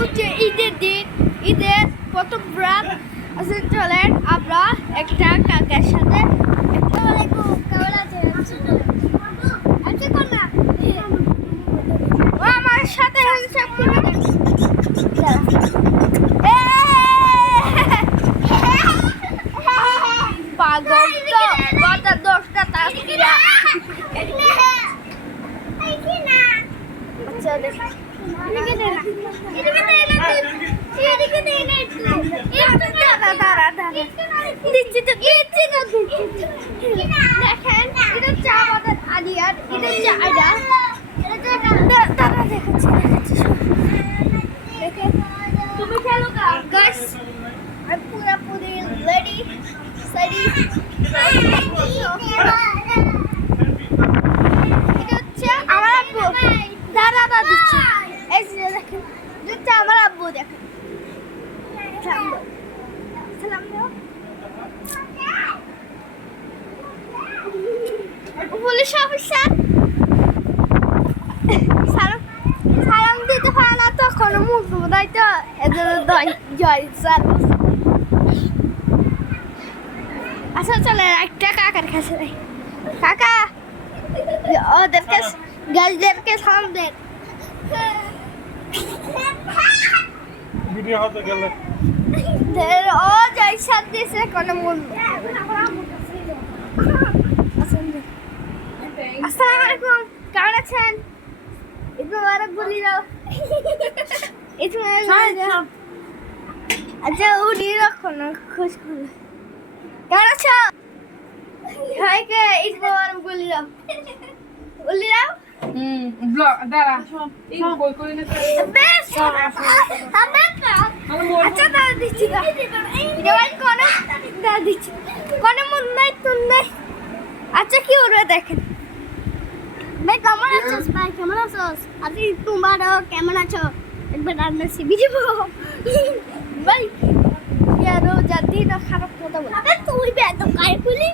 হচ্ছে ঈদের দিন, ঈদের প্রথম রাত। আসলে চলেন আমরা একটা কাকার সাথে কেমন আছে ও আমার সাথে হ্যান্ডশেক করবে। পাগল তো গত 10টা তাকিরা আচ্ছা দেখ দেখেন এটা চা বাগান আলিয়ার এটা চা আডা তারা দেখাচ্ছি দেখেন তুমি খেলো গাইস আমি পুরোপুরি রেডি সাইডি এটা হচ্ছে আমার আব্বু দাদা দিচ্ছে এই যে দেখেন এটা আমার আব্বু দেখেন সালাম দাও পুলিশ অফিসার সালাম দিতে পারে না তখন মুখ বোধহয় তো এদের জয় স্যার। আচ্ছা চলে একটা কাকার কাছে যাই। কাকা ওদেরকে গাছদেরকে সালাম দেন। ভিডিও হতে গেলে ও জয় স্যার দিয়েছে কোনো মূল। আসসালামু আলাইকুম, কেমন আছেন? ঈদ মোবারক বলি দাও। ঈদ মোবারক। আচ্ছা উনি রাখুন খুশ খুশ। কেমন আছো? ভাইকে ঈদ মোবারক বলি দাও। বলি দাও। ব্লগ দাঁড়া এই কই কই না বেশ আচ্ছা দাও দিচ্ছি দাও। জবাই কোন দাও দিচ্ছি। কোন মন নাই তুন নাই। আচ্ছা কি ওরে দেখেন। ভাই কেমন আছিস ভাই কেমন আছিস? আজকে তোমারও কেমন আছো? একবার রান্না শিখে দিব ভাই ইয়ারো জাতি না খারাপ কথা বল। আবে তুই বে তো কাই খুলি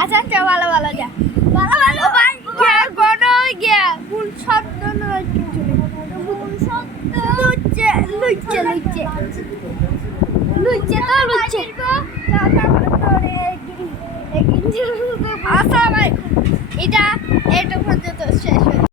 আচ্ছা আচ্ছা ভালো ভালো যা ভালো ভাই কে কোন গিয়া ভুল শব্দ নয় কিছু ভুল শব্দ লুচে লুচে লুচে লুচে তো লুচে আচ্ছা ভাই এটা পর্যন্ত শেষ হয়েছে।